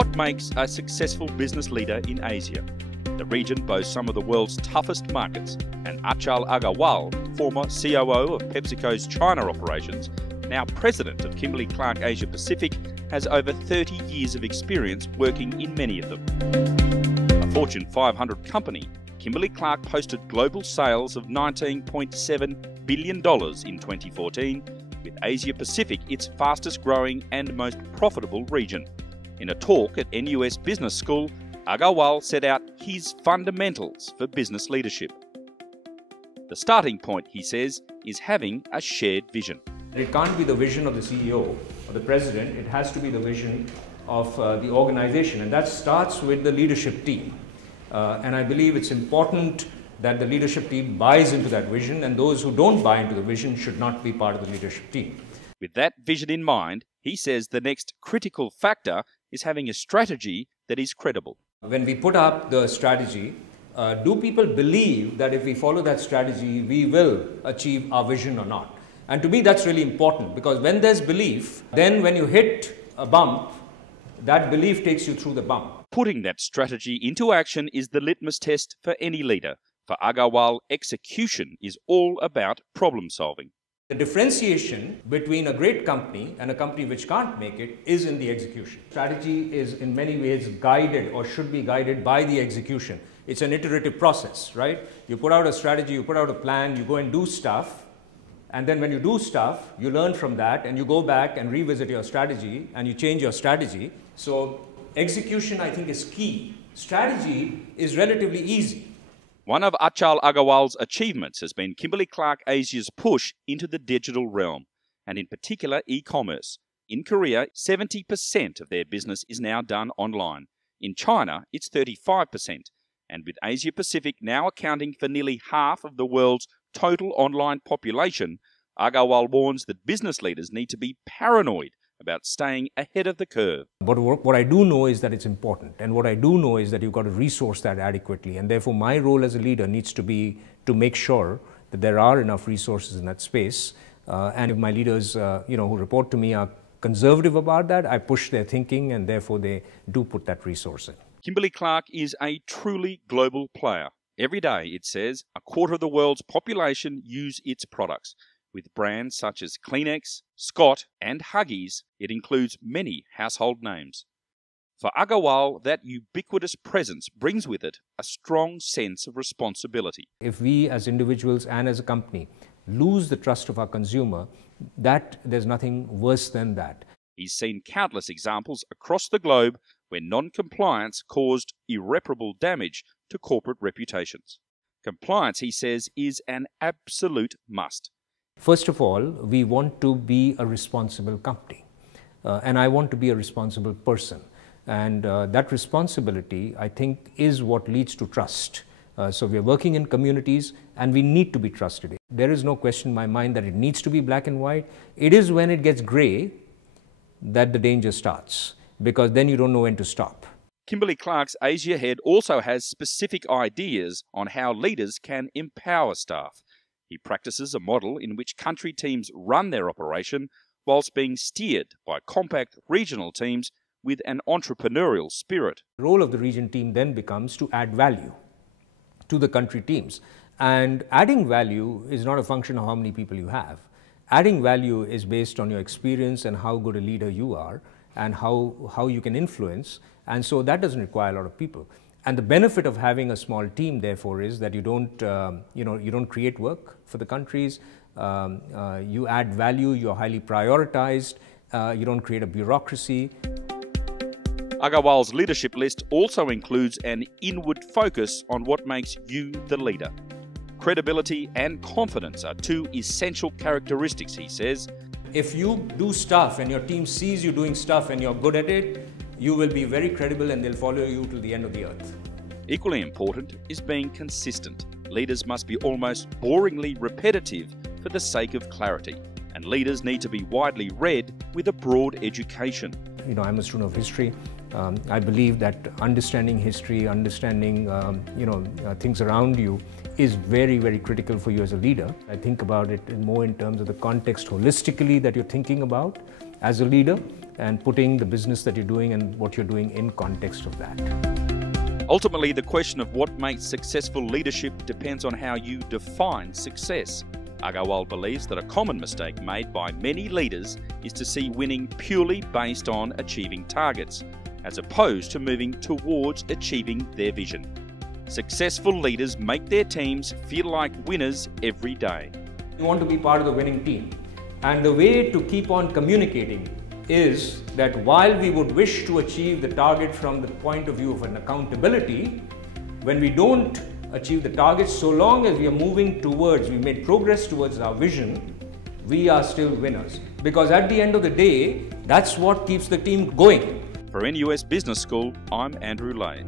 What makes a successful business leader in Asia? The region boasts some of the world's toughest markets, and Achal Agarwal, former COO of PepsiCo's China operations, now president of Kimberly Clark Asia-Pacific, has over 30 years of experience working in many of them. A Fortune 500 company, Kimberly Clark posted global sales of $19.7 billion in 2014, with Asia-Pacific its fastest growing and most profitable region. In a talk at NUS Business School, Agarwal set out his fundamentals for business leadership. The starting point, he says, is having a shared vision. It can't be the vision of the CEO or the president, it has to be the vision of the organization, and that starts with the leadership team. And I believe it's important that the leadership team buys into that vision, and those who don't buy into the vision should not be part of the leadership team. With that vision in mind, he says the next critical factor is having a strategy that is credible. When we put up the strategy, do people believe that if we follow that strategy, we will achieve our vision or not? And to me, that's really important, because when there's belief, then when you hit a bump, that belief takes you through the bump. Putting that strategy into action is the litmus test for any leader. For Agarwal, execution is all about problem solving. The differentiation between a great company and a company which can't make it is in the execution. Strategy is in many ways guided, or should be guided, by the execution. It's an iterative process, right? You put out a strategy, you put out a plan, you go and do stuff, and then when you do stuff, you learn from that and you go back and revisit your strategy and you change your strategy. So execution, I think, is key. Strategy is relatively easy. One of Achal Agarwal's achievements has been Kimberly Clark Asia's push into the digital realm, and in particular e-commerce. In Korea, 70% of their business is now done online. In China, it's 35%. And with Asia Pacific now accounting for nearly half of the world's total online population, Agarwal warns that business leaders need to be paranoid about staying ahead of the curve. But what I do know is that it's important, and what I do know is that you've got to resource that adequately, and therefore my role as a leader needs to be to make sure that there are enough resources in that space, and if my leaders who report to me are conservative about that, I push their thinking, and therefore they do put that resource in. Kimberly Clark is a truly global player. Every day, it says, a quarter of the world's population use its products. With brands such as Kleenex, Scott and Huggies, it includes many household names. For Agarwal, that ubiquitous presence brings with it a strong sense of responsibility. If we as individuals and as a company lose the trust of our consumer, there's nothing worse than that. He's seen countless examples across the globe where non-compliance caused irreparable damage to corporate reputations. Compliance, he says, is an absolute must. First of all, we want to be a responsible company, and I want to be a responsible person. And that responsibility, I think, is what leads to trust. So we are working in communities, and we need to be trusted. There is no question in my mind that it needs to be black and white. It is when it gets gray that the danger starts, because then you don't know when to stop. Kimberly Clark's Asia head also has specific ideas on how leaders can empower staff. He practices a model in which country teams run their operation whilst being steered by compact regional teams with an entrepreneurial spirit. The role of the region team then becomes to add value to the country teams. And adding value is not a function of how many people you have. Adding value is based on your experience and how good a leader you are and how you can influence. And so that doesn't require a lot of people. And the benefit of having a small team, therefore, is that you don't create work for the countries. You add value. You're highly prioritized. You don't create a bureaucracy. Agarwal's leadership list also includes an inward focus on what makes you the leader. Credibility and confidence are two essential characteristics, he says. If you do stuff and your team sees you doing stuff and you're good at it, you will be very credible and they'll follow you till the end of the earth. Equally important is being consistent. Leaders must be almost boringly repetitive for the sake of clarity, and leaders need to be widely read with a broad education. I'm a student of history. I believe that understanding history, understanding things around you is very, very critical for you as a leader. I think about it more in terms of the context holistically that you're thinking about as a leader, and putting the business that you're doing and what you're doing in context of that. Ultimately, the question of what makes successful leadership depends on how you define success. Agarwal believes that a common mistake made by many leaders is to see winning purely based on achieving targets, as opposed to moving towards achieving their vision. Successful leaders make their teams feel like winners every day. You want to be part of the winning team, and the way to keep on communicating is that while we would wish to achieve the target from the point of view of an accountability, when we don't achieve the targets, so long as we are moving towards, we made progress towards our vision, we are still winners. Because at the end of the day, that's what keeps the team going. For NUS Business School, I'm Andrew Lane.